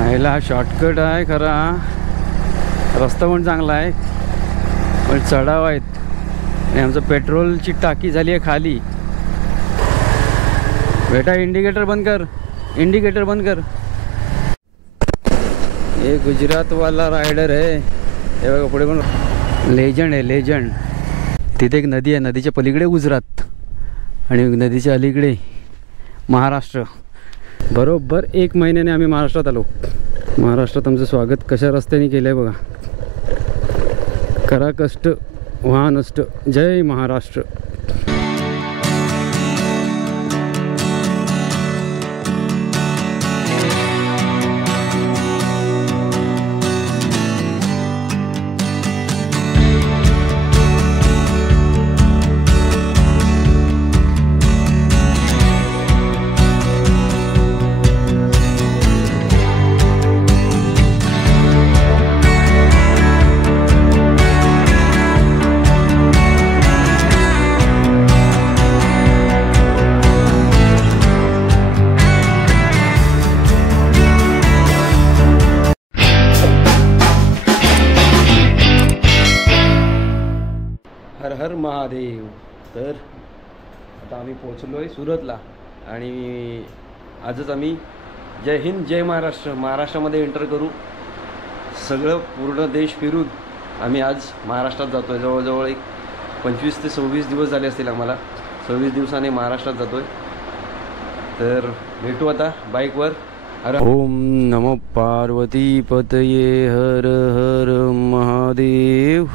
यायला शॉर्टकट आहे खरा, रस्ता पण चांगला आहे पण चढाव आहेत आणि आमचं पेट्रोलची टाकी झाली आहे खाली. बेटा इंडिकेटर बंद कर, इंडिकेटर बंद कर. ये गुजरात वाला रायडर आहे हे बघा, पुढे पण लेजंड आहे लेजंड. तिथे एक नदी आहे, नदीच्या पलीकडे गुजरात आणि नदीच्या अलीकडे महाराष्ट्र. बरोबर 1 महिन्याने आम्ही महाराष्ट्रात आलो. महाराष्ट्रात आमचं स्वागत कशा रस्त्याने केलं आहे बघा. करा कष्ट व्हा नष्ट, जय महाराष्ट्र. हर हर महादेव. तर आता आम्ही पोचलो आहे सुरतला आणि आजच आम्ही जय हिंद जय महाराष्ट्र महाराष्ट्रामध्ये एंटर करू. सगळं पूर्ण देश फिरून आम्ही आज महाराष्ट्रात जातो आहे. जवळजवळ एक 25 ते 26 दिवस झाले असतील आम्हाला. 26 दिवसाने महाराष्ट्रात जातो आहे. तर भेटू आता बाईकवर. ओम नमो पार्वती पतये हर हर महादेव.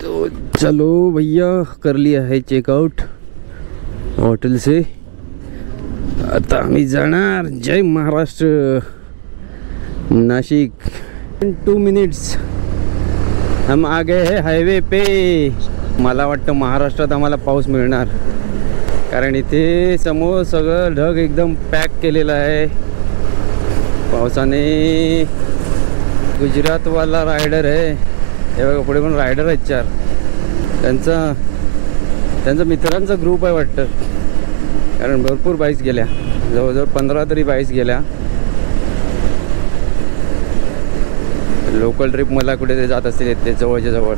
तो चलो भैया, कर लिया है चेकआउट होटल से. आता आम्ही जाणार जय महाराष्ट्र नाशिक. 2 मिनिट्स हम आ गए हैं हायवे पे. मला वाटतं महाराष्ट्रात आम्हाला पाऊस मिळणार, कारण इथे समोर सगळं ढग एकदम पॅक केलेलं आहे पावसाने. गुजरातवाला रायडर आहे हे बघा, पुढे पण रायडर आहेत 4. त्यांचा मित्रांचा ग्रुप आहे वाटतं, कारण भरपूर बाईक्स गेल्या, जवळजवळ 15 तरी बाईक्स गेल्या. लोकल ट्रिप मला कुठे ते जात असतील ते जवळच्या जवळ.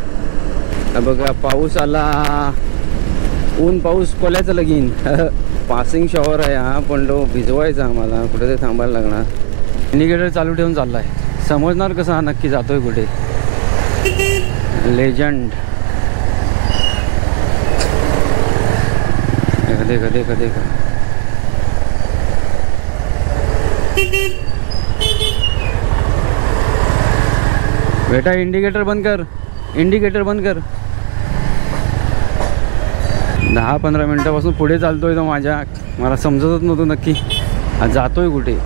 बघा पाऊस आला, ऊन पाऊस कोल्याचं लगीन. पासिंग शॉवर आहे हा, पण तो भिजवायचा आम्हाला, कुठे ते थांबायला लागणार. इंडिकेटर चालू ठेवून चालला आहे, समजणार कसं हा नक्की जातोय कुठे. लेजंड देखा देखा देखा. बेटा इंडिकेटर बंद कर, इंडिकेटर बंद कर. 10-15 मिनिटापासून पुढे चालतोय तो माझ्या, मला समजतच नव्हतं नक्की जातोय कुठे.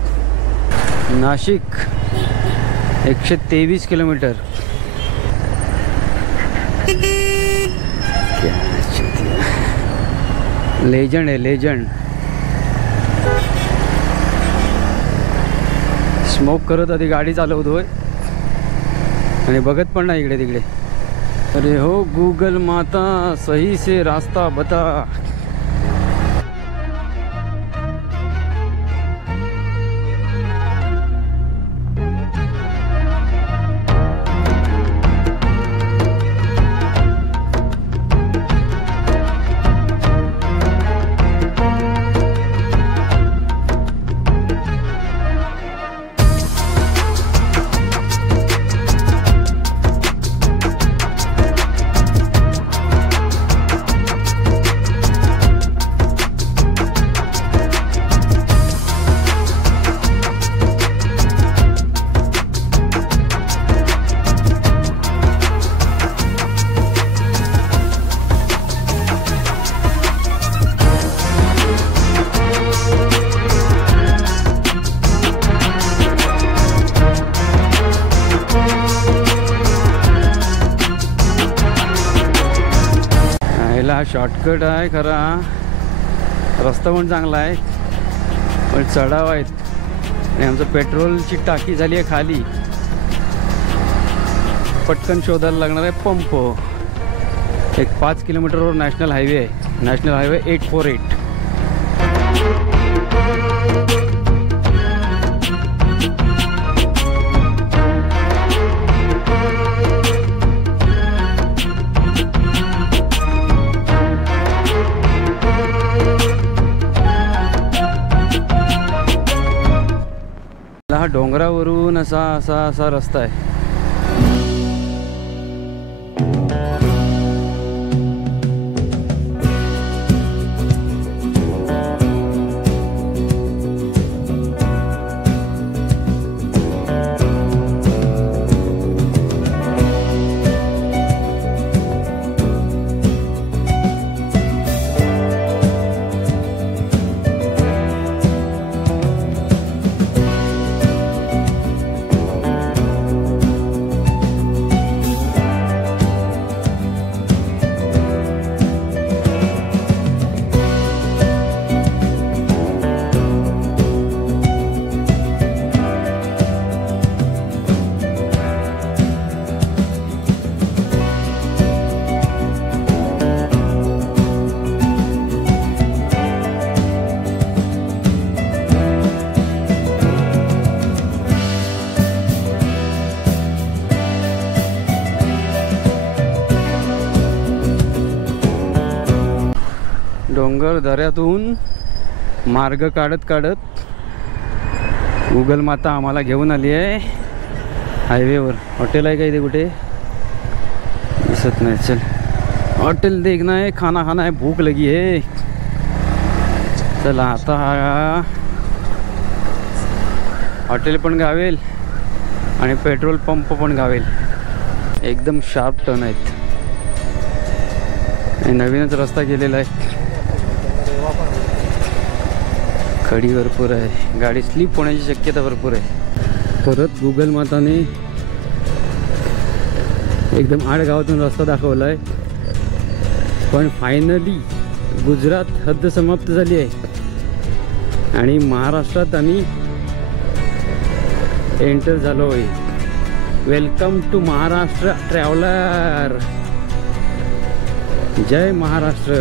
नाशिक 123 किलोमीटर. लेजंड आहे लेजंड. स्मोक करत आधी गाडी चालवतोय आणि बघत पण नाही इकडे तिकडे. अरे हो गूगल माता सही से रास्ता बता. शॉर्टकट आहे खरा, रस्ता पण चांगला आहे पण चढाव आहेत आणि आमचं पेट्रोलची टाकी झाली आहे खाली. पटकन शोधायला लागणार आहे पंप. एक 5 किलोमीटरवर नॅशनल हायवे आहे, नॅशनल हायवे 848. हा डोंगरावरून असा असा असा रस्ता आहे. डोंगर दऱ्यातून मार्ग काढत काढत गुगल माता आम्हाला घेऊन आली आहे हायवेवर. हॉटेल आहे का इथे कुठे दिसत नाही. चल हॉटेल देखना है, खाना खाना है, भूख लगी है. चला आता हॉटेल पण गावेल आणि पेट्रोल पंप पण गावेल. एकदम शार्प टर्न आहेत. नवीनच रस्ता केलेला आहे. खडी भरपूर आहे, गाडी स्लिप होण्याची शक्यता भरपूर आहे. परत गुगल माताने एकदम आड गावातून रस्ता दाखवला आहे. पण फायनली गुजरात हद्द समाप्त झाली आहे आणि महाराष्ट्रात आम्ही एंटर झालो आहे. Welcome to Maharashtra traveller. जय महाराष्ट्र.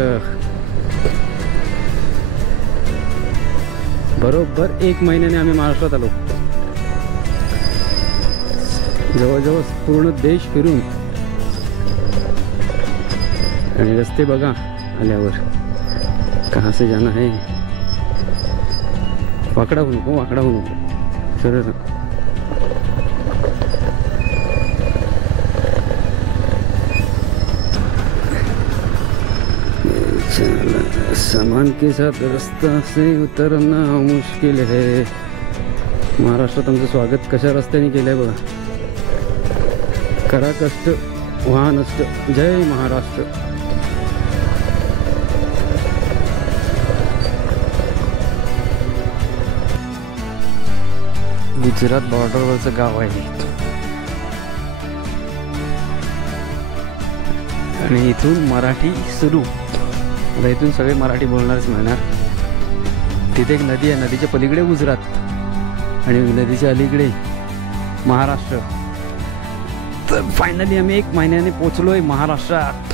बरोबर 1 महिन्याने आम्ही महाराष्ट्रात आलो. जवळजवळ पूर्ण देश फिरून. आणि रस्ते बघा आल्यावर कहाँ से जाना है. वाकडा होऊ नको, वाकडा होऊ नको, सरळ. सामान के साथ रास्ता से उतरना मुश्किल है. महाराष्ट्रात आमचं स्वागत कशा रस्त्याने केलंय बघा. करा कष्ट व्हा नष्ट. जय महाराष्ट्र. गुजरात बॉर्डरवरचं गाव आहे आणि इथून मराठी सुरू. आता इथून सगळे मराठी बोलणारच मिळणार. तिथे एक नदी आहे, नदीच्या पलीकडे गुजरात आणि नदीच्या अलीकडे महाराष्ट्र. तर फायनली आम्ही 1 महिन्याने पोचलोय महाराष्ट्रात.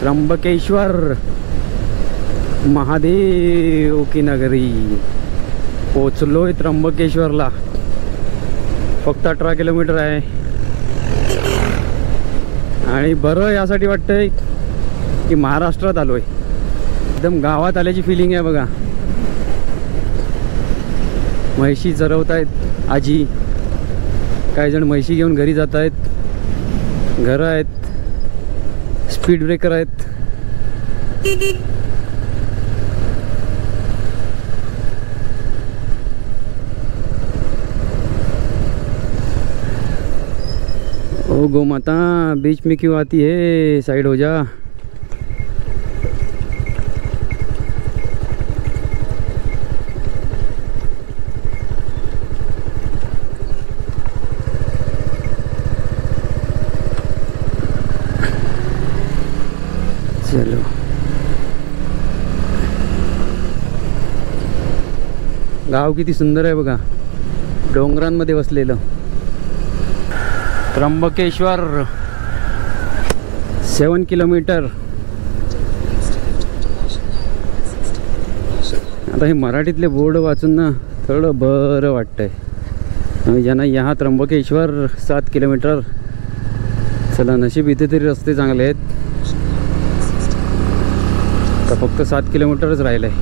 त्र्यंबकेश्वर महादेव की नगरी. पोचलोय त्र्यंबकेश्वरला. फक्त 18 किलोमीटर आहे. आणि बरं यासाठी वाटतंय की महाराष्ट्रात आलोय. एकदम गावात आल्याची फिलिंग आहे बघा. म्हैशी चरवतायत आजी. काही जण म्हैशी घेऊन घरी जात आहेत. घरं आहेत, स्पीड ब्रेकर आहेत. ओ गौ माता बीच में क्यों आती है, साइड हो जा। चलो गाव किती सुंदर आहे बघा, डोंगरांमध्ये वसलेलं त्र्यंबकेश्वर 7 किलोमीटर। आता हे मराठीतले बोर्ड वाचून ना थोडं बरं वाटतंय। आणि ज्यांना यहाँ त्र्यंबकेश्वर 7 किलोमीटर, चला नशीब इथे तरी रस्ते चांगले आहेत। तर फक्त 7 किलोमीटरच राहिलंय।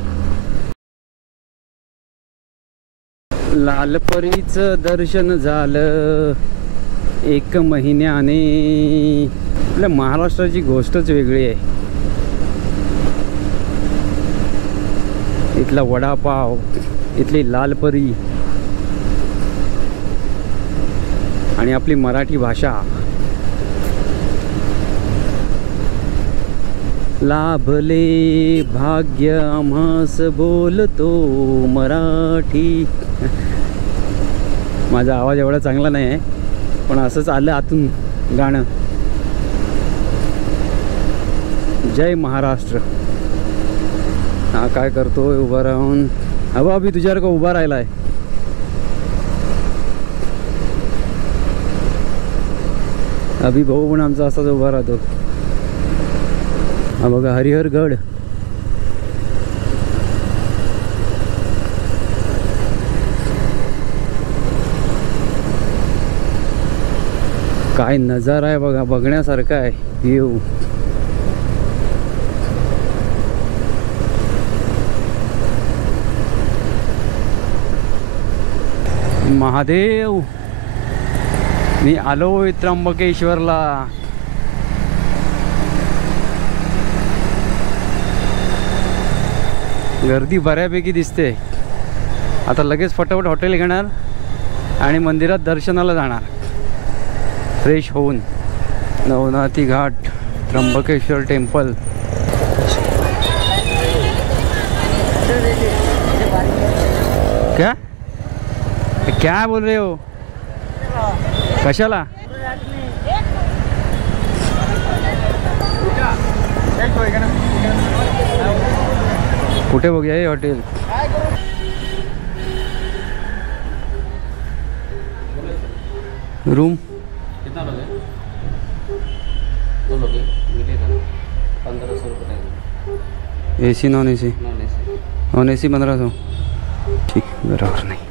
लालपरीचं दर्शन झालं 1 महिन्याने। आपल्या महाराष्ट्राची गोष्टच वेगळी आहे। इथला वडापाव, इथली लालपरी आणि आपली मराठी भाषा। लाभले भाग्य आम्हास बोलतो मराठी। माझा आवाज एवढा चांगला नाही आहे, पण असंच आलं आतून गाणं। जय महाराष्ट्र। हा काय करतोय उभा राहून? अबा अभि तुझ्यासारखं उभा राहिलाय। अभि भाऊ पण आमचा असाच उभा राहतो। हा बघा हरिहरगड। काय नजारा आहे बघा, बघण्यासारखा आहे व्ह्यू। महादेव, मी आलोय त्र्यंबकेश्वरला। गर्दी बऱ्यापैकी दिसते। आता लगेच फटाफट हॉटेल घेणार आणि मंदिरात दर्शनाला जाणार फ्रेश होऊन। नवनाथी घाट, त्र्यंबकेश्वर टेम्पल। क्या क्या बोल रहे हो? कशाला? कुठे बघूया हे हॉटेल? रूम कितना लोगे? 2 लोगे मिलेगा 1500 रुपये। AC non AC? Non AC. Non AC 1500। ठीक, बरोबर नाही।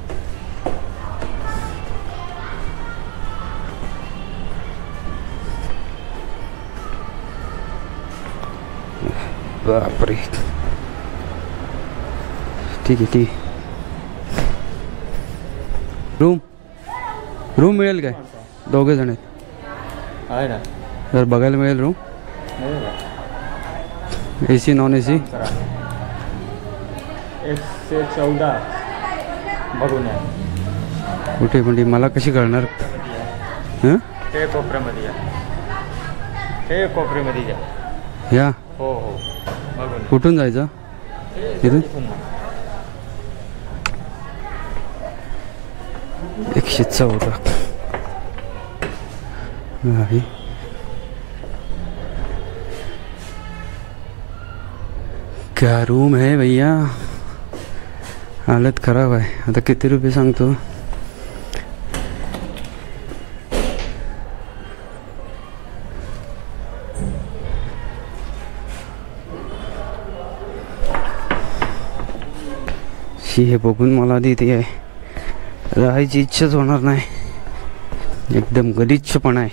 बापरे, ठीक आहे ठीक आहे। रूम मिळेल काय? दोघे जण आहेत आहे ना, तर बघायला मिळेल रूम? AC non AC? 1 से 14 बघून या। कुठे म्हणजे मला कशी कळणार? हां, हे कोपऱ्यामध्ये या, हे कोपऱ्यामध्ये या। या हो हो, बघून कुठून जायचं? तिथून 114 गाड़ी। क्या रूम है भैया, हालत खराब आहे। आता किती रुपये सांगतो? हे बघून मला आधी ते राहायची इच्छाच होणार नाही। एकदम गलिच्छपणा आहे।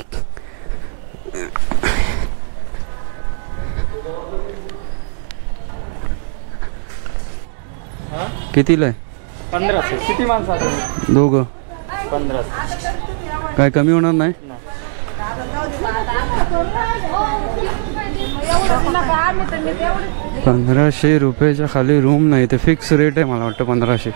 कितीला आहे? 1500। किती माणसं आहेत? दोघं 1500। काय कमी होणार नाही? 1500 रुपयाच्या खाली रूम नाही, ते फिक्स रेट आहे मला वाटतं 1500।